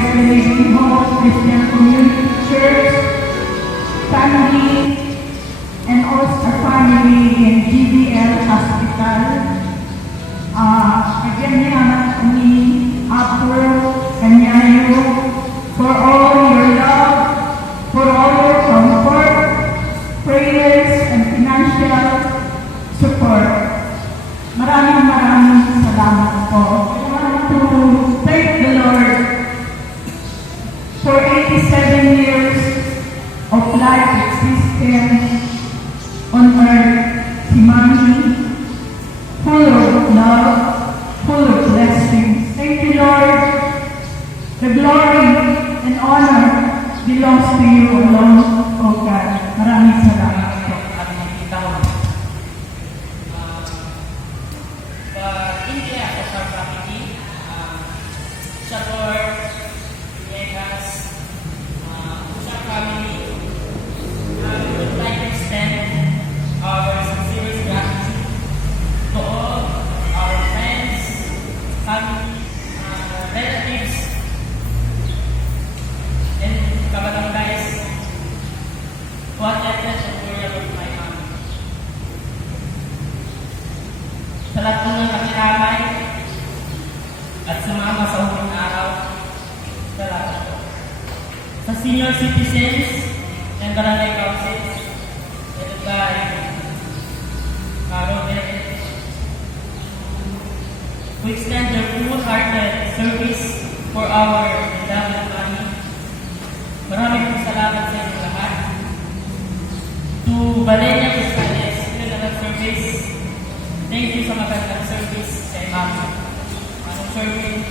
Christ the Living Hope Christian Community Church family, and also our family in GBL Hospital. Again, kami Apro, Kanyayo, for all your love, for all your comfort, prayers, and financial support. Maraming salamat po. I want to thank the Lord for 87 years of life existence on earth. Si Mami, full of love, full of blessings. Thank you, Lord. The glory and honor belongs to you alone, O God. Maraming salamat po. India as our family, support, Vegas, sa family, we would like to extend our sincerest gratitude to all our friends, family, relatives, and kabatanggais who attended the burial of my mom. Sa lahat po ng nakiramay at sumama sa huling araw, salamat po. Sa senior citizens and barangay councils, led by Robert, we extend their full-hearted service for our beloved family. Maraming po salamat sa inyo lahat. To Valeria Gonzalez, Funeral Service, thank you sa magandang service sa imam. Anong service?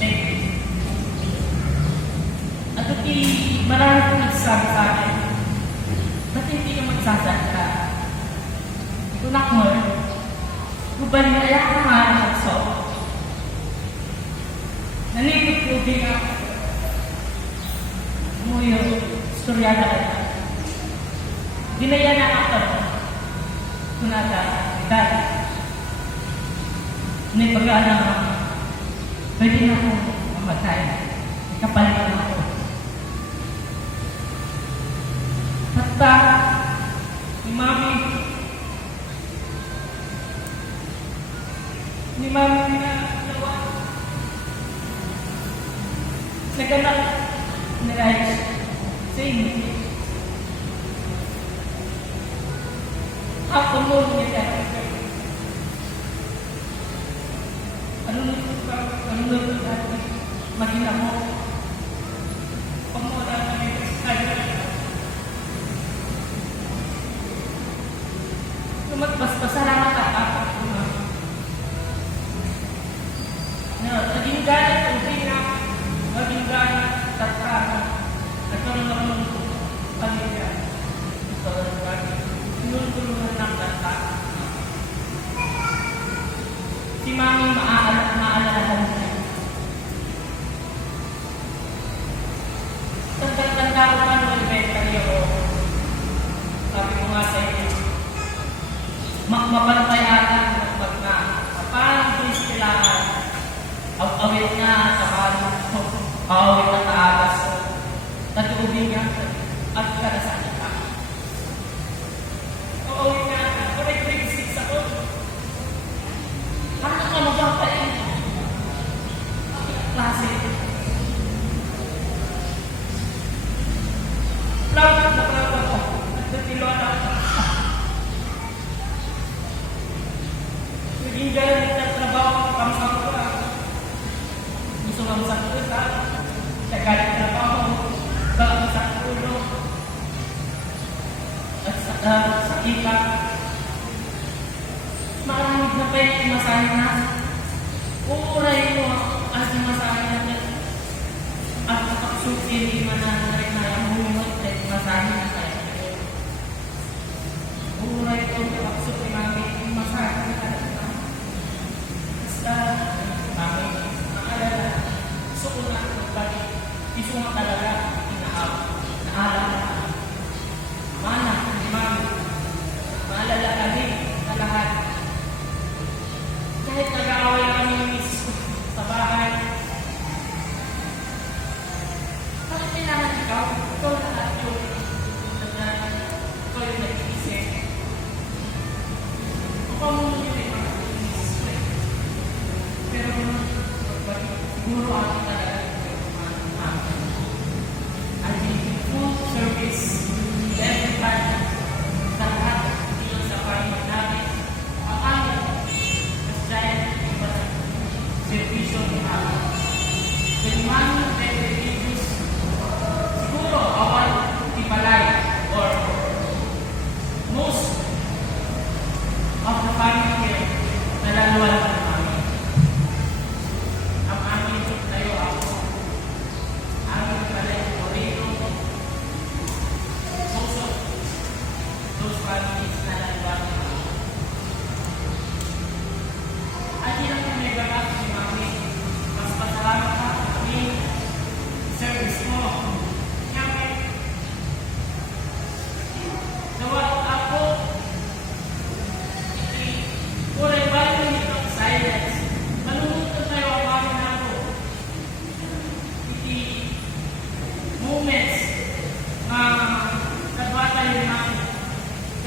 Thank you. At marami po nagsasabi sa akin, ba't hindi ka magsasalita? Tunak mo, kubalaya ka nga ng magso. Nalikot ko din ako. Mo yung storyada ka na. Ginaya na ako. Kunada, dahil. May pag-aala nga, pwede na ako mamatay. Kapalitan ako. Hatta, ni Mami na nawa, naganak ni Raj, same. Ako mo niya ano magina mo pamoda na may pasalamat ako naging ganit ang pina maging ganit tatama nagkaroon ako ng pamilya tinulungan ng data. Si Mami maalala niya. Tanda ko pa nung elementary ako. Sabi ko nga sa inyo, mapantay ata ng mag na. Paano din kailangan? Awit nga, awit na taagas. Tatuubin niya at karasaan niya. Awit nga, ako ay grade 6 ako. Ano ka magpapain? Klase. Proud ako. Nagtatiloan ako. Naging galing na trabaho ko pang ko lang. Gusto nga sa kusa. Sa galing trabaho. Bago sa ulo. At sa kita. Maraming na pwede masahin na. Uuray ko as masahin natin. At kapsuki hindi man na rin na humimot at masahin na tayo. Uuray ko kapsuki namin masahin na tayo. Basta kami maalala. Gusto ko na magbalik. Gusto nga talaga naalala na. Mana, mami. Maalala kami na lahat. Kahit nag-aaway kami sa bahay,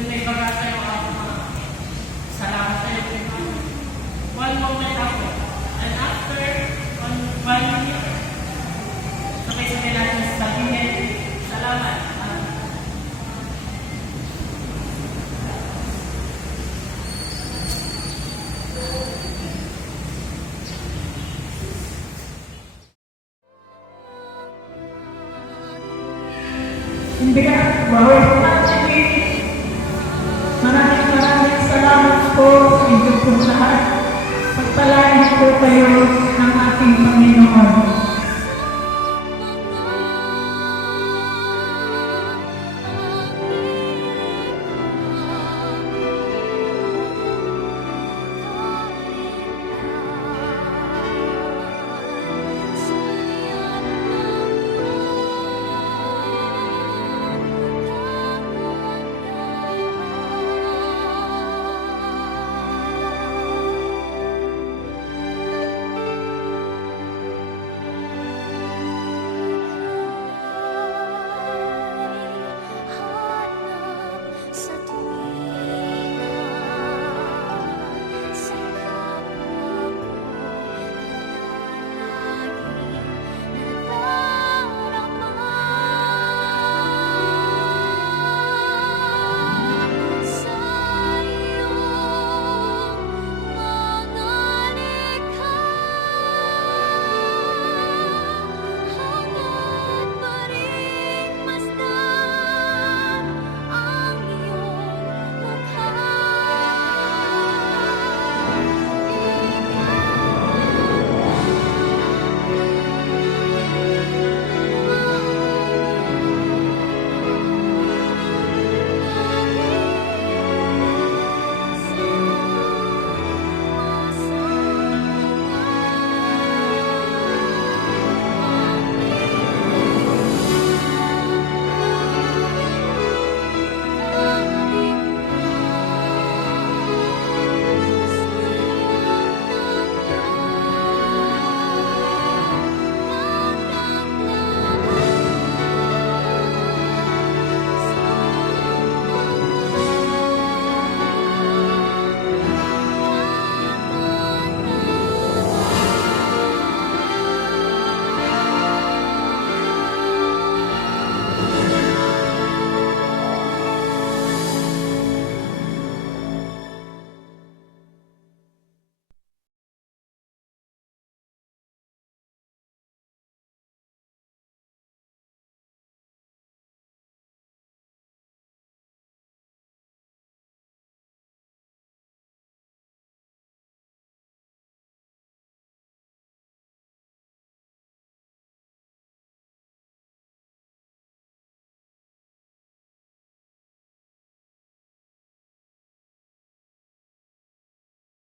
Then may baga tayo ako mga salamat tayo. One moment ako. And after one year, sabay-sabay natin sabihin, salamat. In behalf of our family, maraming salamat po sa inyo po lahat. Pagpalain po kayo ng ating Panginoon.